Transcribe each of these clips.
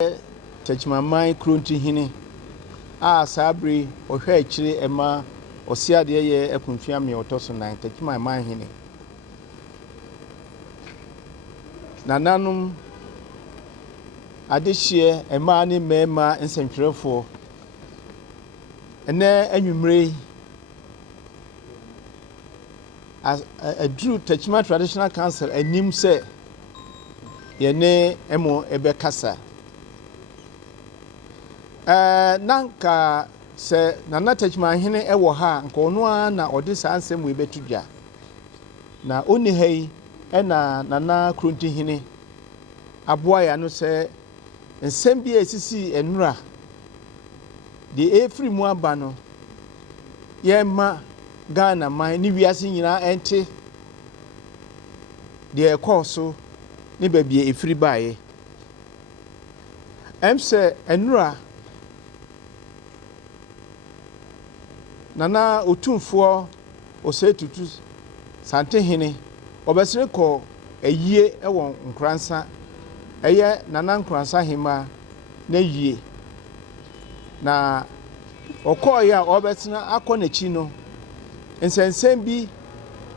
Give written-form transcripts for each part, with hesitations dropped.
Techiman Krunti Sabri or Chile Emma or Sia de ye a confirm your tossen nine. Techiman hine. Nananum Adishie Emma ni mema in Central for. And there enumere as a true Techiman Traditional Council and nim say Yene emo ebe kasa. Nanka se nana Techiman hene ewo ha nka ono na odi saa nsem we betudwa. Na oni hei na nana Krunti hene aboa ya no se nsem bi esisi enura de efri mu aba no ye ma Ghana man ni wiase nyina ente de ekoso ni babie efiri baaye emse enura nana Otumfour osetutu asantehene obesere ko eyie ewo nkransa eye nana nkransa hima na yie na okoya obetena akonachi no nsensem bi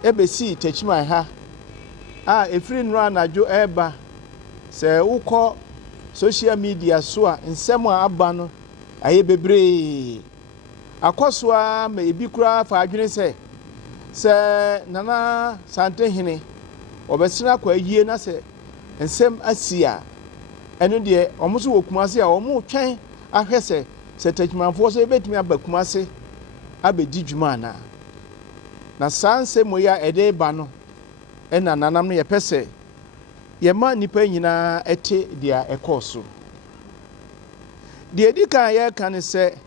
ebesi Techiman ha efiri nura najo eba se ukọ social media so a nsem a aba no aye bebre akoso a ma ebi kura fa adwene se nana asantehene obesina kwa yie na se nsem asia eno de omuso wokumase a omu twen ahwese se Techimanfo so ebetimi abakumase abedi dwuma na sanse moya ede ba no ena nanam no yepese yema nipa nyina ete dia ekoso de edika ye kan se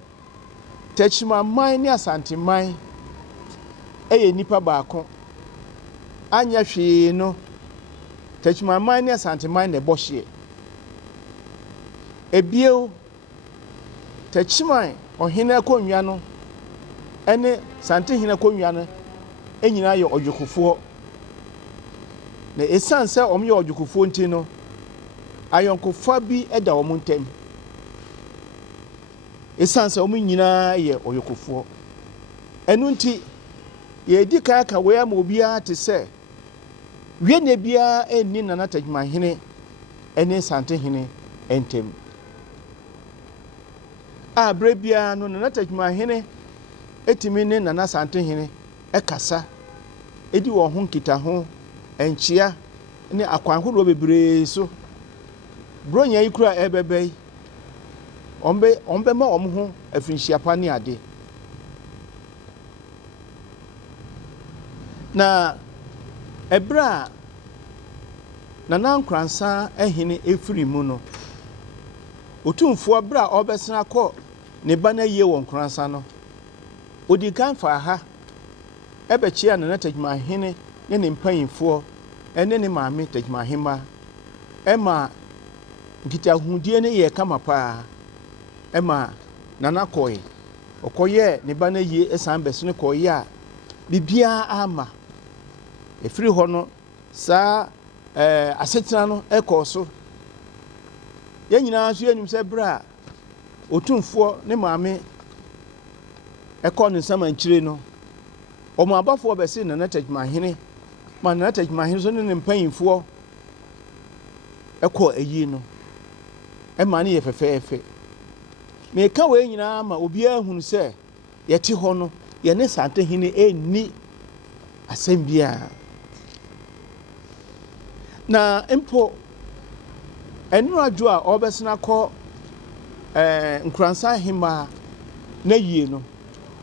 Techiman ni asanteman eye nipa baako anya hwe no Techiman ni asanteman ne bohye ebio Techiman ohene konwa no ene asantehene konwa no enyina ye odwokofo na esanse omye odwokofo nti no ayonkofa bi eda omuntem esanse omunyina ye odwokofo enu nti ye dika ka we ama obia te se wie ne bia enni nana Techiman hene ene asantehene entem abre bia no nana Techiman hene etimi ne nana asantehene ekasa edi wo ho nkita ho enchia ne akwanhoro bebre so bronya ikura ebebe ombe ma omho afinhia pa ne ade na ebra nana nkransa ehene efiri mu no Otumfour bra obesena ko ne ba na yie wo nkransa no odi kan fa ha ebe chia nana Techiman hene ne mpanyimfo ene ne maame Techiman hema ema nkitahudie ne ye kama pa ema nana koyi okoye ne ba na yie esan beso ne koyi a bibia ama efiri ho no sa asetina no ekoso ye nyina so enim se bra Otumfour ne maame ekọ ne sama nchire no omo abafo bese nana Techiman hene ma nana Techiman hene so ne mpanyimfo ekọ eyi no e ma ne ye fefefe me ka we nyina ma obi ahunu se ye te ho no ye ne asantehene enni asembia na empo enu adwo a obesena kọ nkransa hema na yie no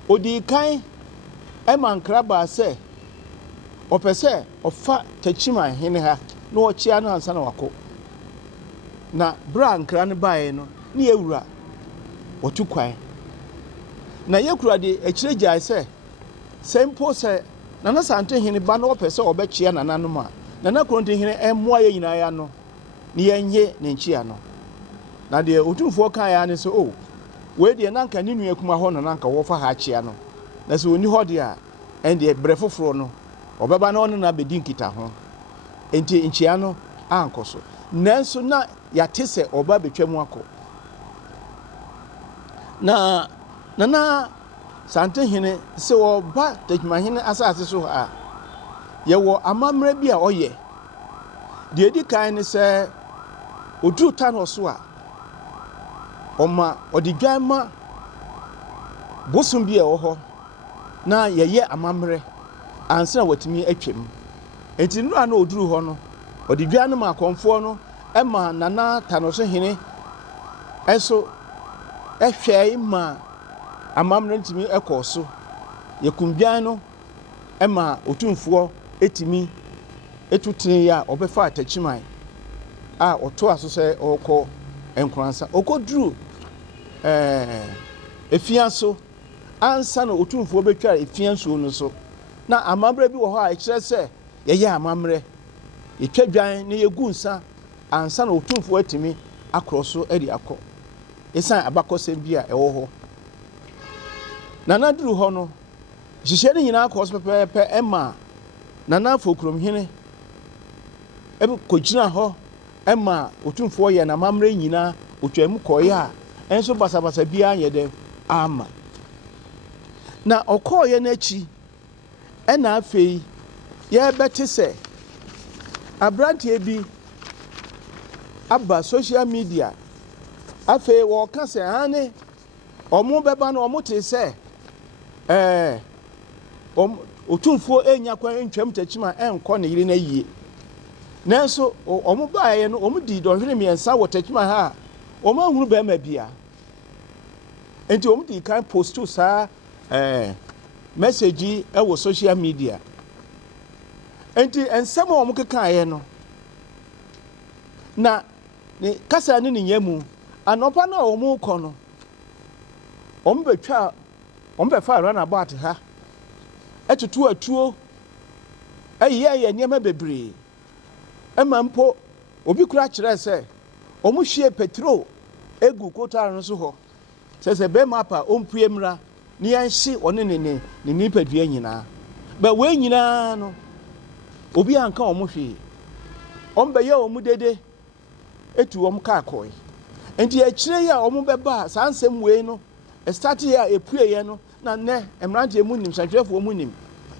odi kan ema nkraba se opese ofa Techiman hene ha na ochia na ansa na wako na bra nkra ne bae no ne ewura otu kwan na yekura de ekiregia se sempo se nana asantehene ba na opese obechia nananom a nana Krunti hene emmoa ye nyina ya no ne yenye ne nchia no na de Otumfour kan ya ne so we de nanka ne nua kuma ho no nanka wo fa ha chia no na so oni ho de a ende brefoforo no obeba na ono na bedi nkita ho enti nchia no ankoso nanso na yate se oba betwa mu akọ na nana asantehene se oba Techiman hene asase so ha ye wo amamre bi a oye de edi kan ne se oduru ta no so a oma odigwan ma bosom bi e wo ho na ye amamre ansa watimi atwam enti nura na oduru ho no odigwan no ma konfo no ema nana tanoso hene eso ehwe ma amamre ntimi ekoso yekumdwan no ema Otumfour etimi etutene ya obefa Techiman a oto aso se okọ enkransa okoduru efianso ansa na Otumfour betwa efianso no so na amamre bi wo ho a ekire se ye amamre etwadwan na yegu nsa ansa na Otumfour etimi akroso edi akọ esan abakosem bi a ewo ho nana duru ho no hihye ne nyina akọ so pepepe ema nana fokrom hene ebe kogina ho ema Otumfour ye na amamre nyina otwam koye a enso basabasa bia yede ama na okoye na chi ena afei ye beti se abrantie bi aba social media afei wo ka se ane omo beba na omo te se Otumfour enya kwa ntwam Techiman enko ne yire na yie nanso omo baaye no omo di dohwere miensa wo Techiman ha omo ahunu ba ma bia enti omo di kan post to sa message e wo social media enti ensema omo kekaaye no na ne kasa ne nyamu anopa na omo kọ no omo betwa omo befa run about ha etutu atuo ye niam bebre emampo obi kura kire se omo hwie petrol egu kotare no so ho se be mapa ompue mra ni yanhye one ne nipadua nyina ba we nyina no obi anka omo hwe ombe ye omo dede etu omo ka akoi enti akire ya omo beba sansem we no start ya epue ye no na ne emrante mu nim sanhwefo mu nim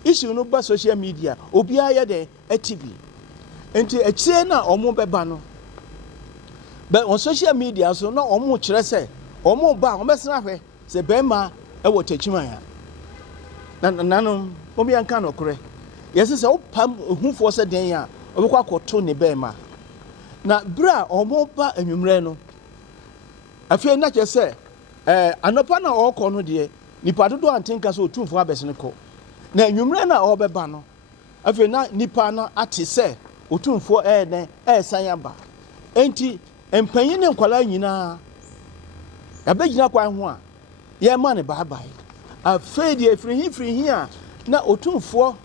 issue no ba social media obi aye de atibi enti akire na omo beba no but on social media so na omo kire se omo ba omo sena hwe se bema e wo Techiman ya na nanom obi anka no kore yesi se opam ehufo se den ya obekwa akoto ne bema na bra omo ba anwumre no afie na che se anopa na okọ no de nipa dodo antenka so Otumfour abesene ko na anwumre na obeba no afie na nipa na ate se Otumfour san aba enti empanyin ne nkwala nyina abegina kwa ho a ye ma ne bye afie de free hi a na Otumfour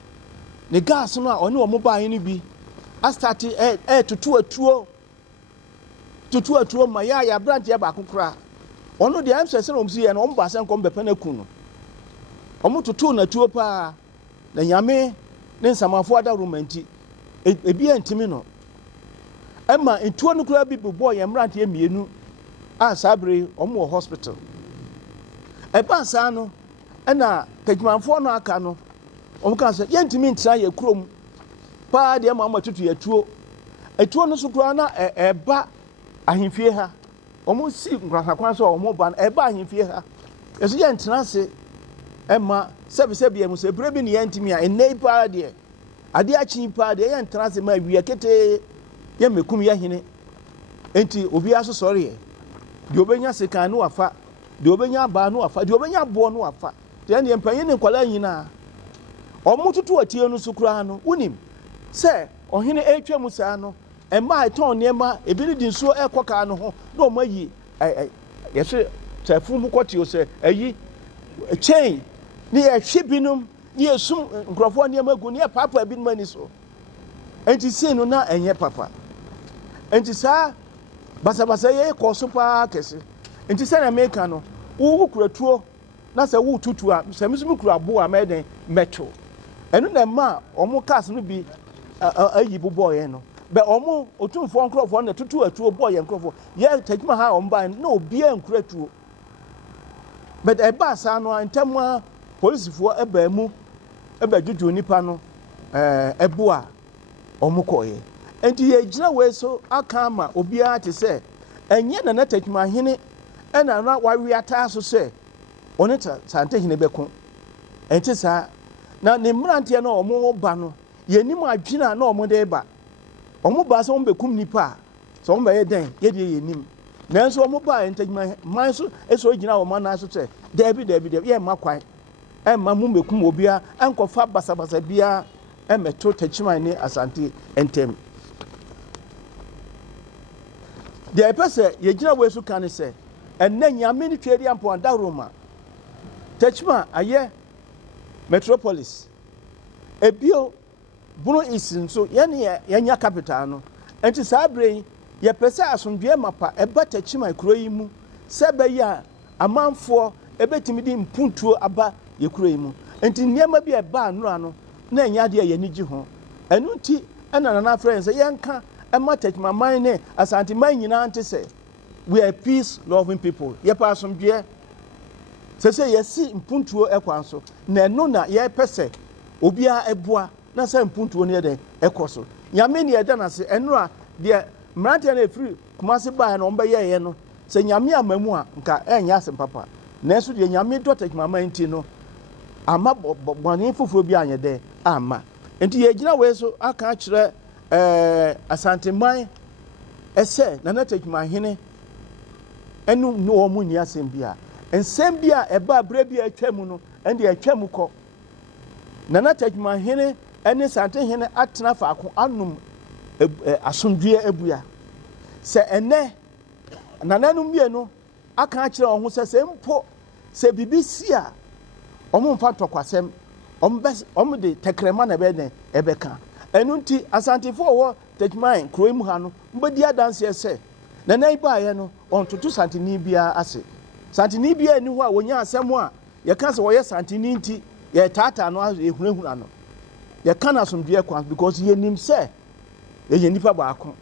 ne gas no a one wo mobile ni bi a start tutu atuo ma ya brand ya ba kokora ono de am sese no msi ye no omba sen kom bepa na ku no omo tutu na tuo pa na nyame ne nsamafo ada romanti ebi antimi no ema ntuo no kura bi bo ye mrante ye mienu a sabre omo hospital eba sa no na Techimanfo no aka no omo ka se ye ntimi ntra ye krom pa de ma tutu ye tuo no so kura na eba ahimfie ha omo si nkrasakwan so omo ban eba ahimfie ha yeso ye ntena se ema sebi emu se brebi ne yantimi a enei pa de ade achi pa de ye ntena se ma wiye kete ye mekum ye hene enti obi aso sori de obenya sekan no afa de obenya aba no afa de obenya bo no afa de ne mpanyin ne kwala nyina omo tutu atie no so kura no unim se ohene etwa saa no ema eton niema ebi di nso ekoka no ho na o mayi yese tafu mu kwoti o se ayi chain ni e hwebinum ni esum nkrofo niema gu ni e papa binum ani so enti sei no na enye papa enti saa basa ye koso pa kese enti se na meka no wo kuratuo na se wo tutu a se misum kura bo a meden meto enu na ma omo cars no bi ayi bobo ye no But Otumfour nkrofo na tutu atuo boy nkrofo ye Techiman ha omba na obi ankura tuo. But eba sa no antemwa policefo eba mu eba juju nipa no ebo a omukoye. Enti ye gina we so aka ma obi a te se enye na Techiman hene ena na wawe ata so se oneta asantehene beko. Enti sa na ne mrantie na omo ba no ye nim adwina na omo de ba. Omo ba so omo bekum nipa so omo ye den ye de ye nim. Nanso omo ba Techiman man so eso gina omo na so se Debi ye makwan emma mu mekum obia enkofa basabasa bia emeto Techiman ni asante entem de pese ye gina we so kan se enne nyame ni tweri ampo anda Roma Techiman aye metropolis ebio bunu isin so ye ne yenya capital no enti sabre ye pese asomdwe mapa eba Techiman kuro yi mu sebe ya amanfo ebetimi di mpuntuo aba yekura yi mu enti niema bi eba anura no na enya de ye nigi ho enu nti ena na friends yenka ema Techiman man ne asante man nyina ante se we are peace loving people ye pa asomdwe se yesi mpuntuo ekwanso na enu na ye pese obia eboa na se mpuntuo ne de ekoso nyame ne eda na se enura de mrante na efiri kumase ba na omba ye no se nyame amamu a nka enya asempapa Nesu de nyame do Techiman man ti no ama boni fufuro bi anye de ama enti ye gina we so aka kire asante man ese na Techiman hene enu no omu ni asem bia ensem bia eba bra bia atwam no ende atwam kɔ na Techiman hene ene asantehene atena faako anum asomdue ebuya se ene nananum bia no aka kire ohun se mpo se BBC a omo mfa tokwasem omo de tekrema na be ne ebeka enu nti asantefo wo Techiman kroim ha no mbedi adanse se na iba ye no ontoto santeni bia ase santeni bia ni ho a wonya asem a ye ka se wo ye santeni nti ye tata no ehunahuna no ye ka na asomdue kwa because ye nim se ye nipa baako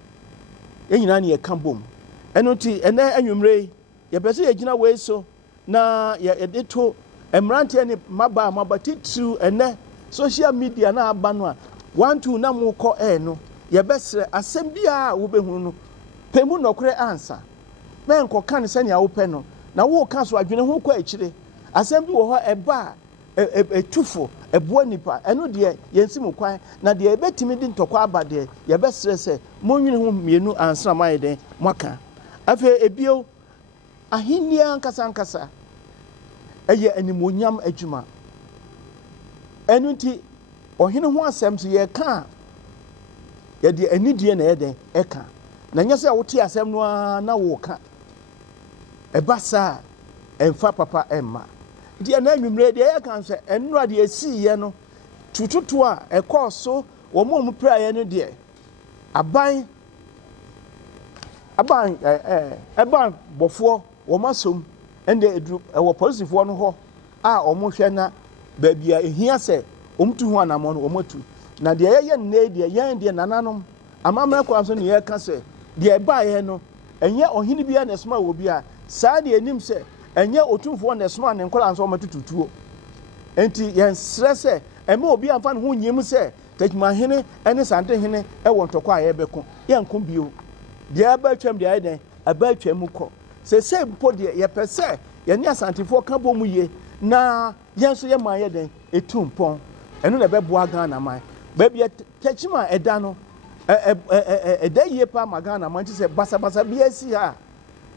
enyina ne ye ka bom enu nti ene anwumre ye pese ye gina we so na ye de to emrante ne maba titru ene social media na aba no a 1-2 na mo ko no ye besre asem bia wo behunu no pemu nokre ansa men ko kan se ne a wo pe no na wo ka so adwene ho kwa akire asem bi wo ho eba etufo eboa nipa eno de ye nsim kwan na de ebetimi di ntokwa aba de ye besre se monwene ho mienu ansa maye den mwaka afa ebio ahinia nkasa eye animonyam adwuma enu nti ohene ho asem so ye ka ye de anidie na ye den eka na nya se wote asem no na wo ka ebasa emfa papa emma dia na anwumre de ye kan se enura de esi ye no tututu a ekoso wo mo pra ye no de aban bofo wo masom ende edru wo policefo no ho a omo hwe na ba bia ehia se omtu ho anamo no omatu na de ye nne de ye de nananom amamra kwa so ne ye ka se de ba ye no enye ohini bia na soma wo bia saa de enim se enye Otumfour na soma ne nkola nso omatututuo enti ye stress eme obi amfa ne ho nyim se Techiman hene ene asantehene e wo ntokwa ye beko ye nko bio de aba twam de ayen aba twam ko se mpo de ye pese ye ne asantefo ka bomu ye na yenso ye man ye den etumpon eno na beboa Ghana man ba bia Techiman eda no eda ye pa magana man ti se basa bia si ha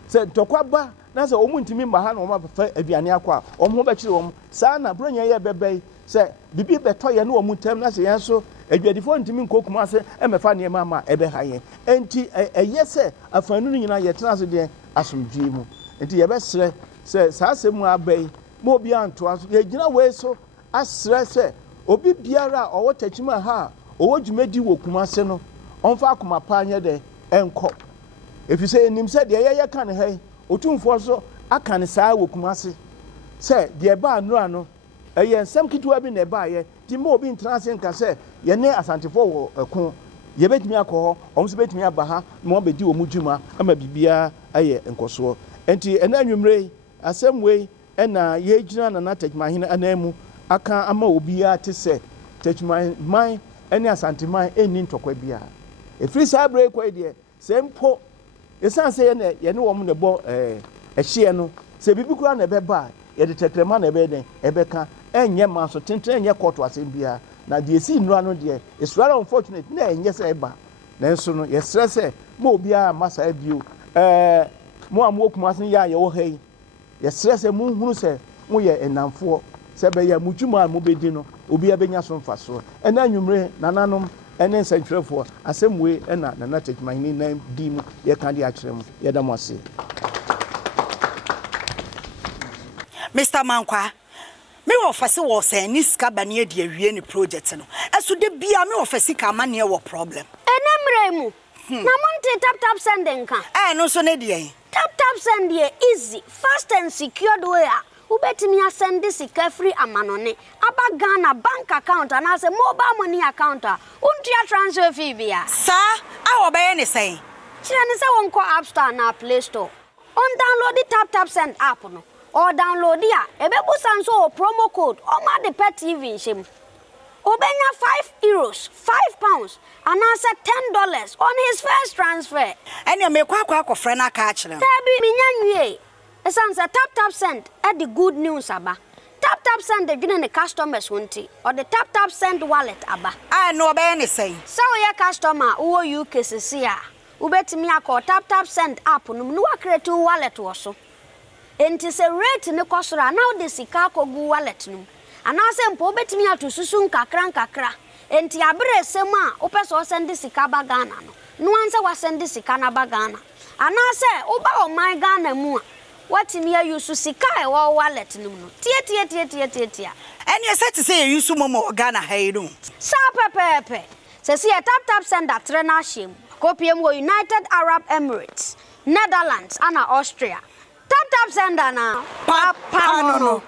se ntokwa ba na se omu ntimi mba ha na omu afa aduane akwa omu ba kire omu saa na bronya ye bebe se bibi beto ye na omu tem na se yenso adwadifo ntimi nkokuma ase emefa ne mama ebe ha ye enti eyese afanu nyina ye tena se de asomdwe mu enti ye besre se saa semu abai mo obi anto aso ye gina we so asre se obi biara owo Techiman ha owo dwumedi wo kumase no onfa akoma pa anye de enko efise enim se de ye ka ne ha Otumfour so aka ne saa wo kumase se de ba anura no eye nsem kitwa bi na ba ye ti mo obi ntrase nka se ye ne asantefo wo ekun yɛbɛtumi akɔ hɔ ɔmo so bɛtumi aba ha na wɔn bɛdi wɔn dwuma ama biribiara ayɛ nkɔsoɔ nti ɛna anwummere asɛm wei ɛna yɛgyina Nana Techiman hene anan mu aka ama obiara te sɛ Techiman man ɛne asanteman ɛnni ntɔkwa biara ɛfiri saa abere kɔ deɛ sɛ mpo ɛsan sɛ yɛne wɔn na bɔ ɛhyeɛ no sɛ biribi kura na ɛbɛba yɛde tɛkrɛma na ɛbɛka ɛnyɛ ma so tenten ɛnyɛ kɔɔto asɛm biara na deɛ si nnura no deɛ it's rather unfortunate na ɛnyɛ sɛ ɛba nanso no yɛsrɛ sɛ mo obiara masa abio mo a mo okuma asen yɛ a yɛwɔ ha yi yɛsrɛ sɛ mo hunu sɛ mo yɛ ɛnamfoɔ sɛ bɛyɛ mo dwuma a mo bɛdi no obiara bɛnya so mfasoɔ ɛna anwummere nananom ɛne nsɛntwerɛfoɔ asɛm wei ɛna Nana Techiman hene nan di mu yɛka de akyerɛ mu yɛda mo ase. Mr. Mankwa, me office was saying this cabane de awie ni project no. Eso de bia me office ka mane wo problem. Enemremu. Na monte tap sending kan. No so ne de. Tap send dey easy, fast and secured way. Ubetimi send this free amanone. Aba Ghana bank account and as a mobile money account. Untia transfer fee bia. Sir, I obey any say. Chine say won ko App Store na Play Store. On download the tap send app no. Or download ya, ebebu sanso promo code or ma the pet TV shim. Obenya €5, £5, and answer $10 on his first transfer. And you make kwa friend a catch them. Tabi minyanwe. Esansa tap send at the good news aba. Tap send the giving the customers wanti or the tap send wallet aba. I know about anything. So your customer who you kesisia. Ubetimi akọ tap send app no no create wallet woso. Enti se rate ne kosora now the sika kogu wallet no anase mpo betimi atosusu nkakra enti abere sem a opeso send sika ba Ghana no anse wa send sika na ba Ghana anase oba o man Ghana mu a watimi ayusu sika e wo wallet no tie and you said to say you sumo mo Ghana hayru sa pepepe se si tap send that trainer shim kopiem wo United Arab Emirates, Netherlands and Austria. Tap send na. Papa no.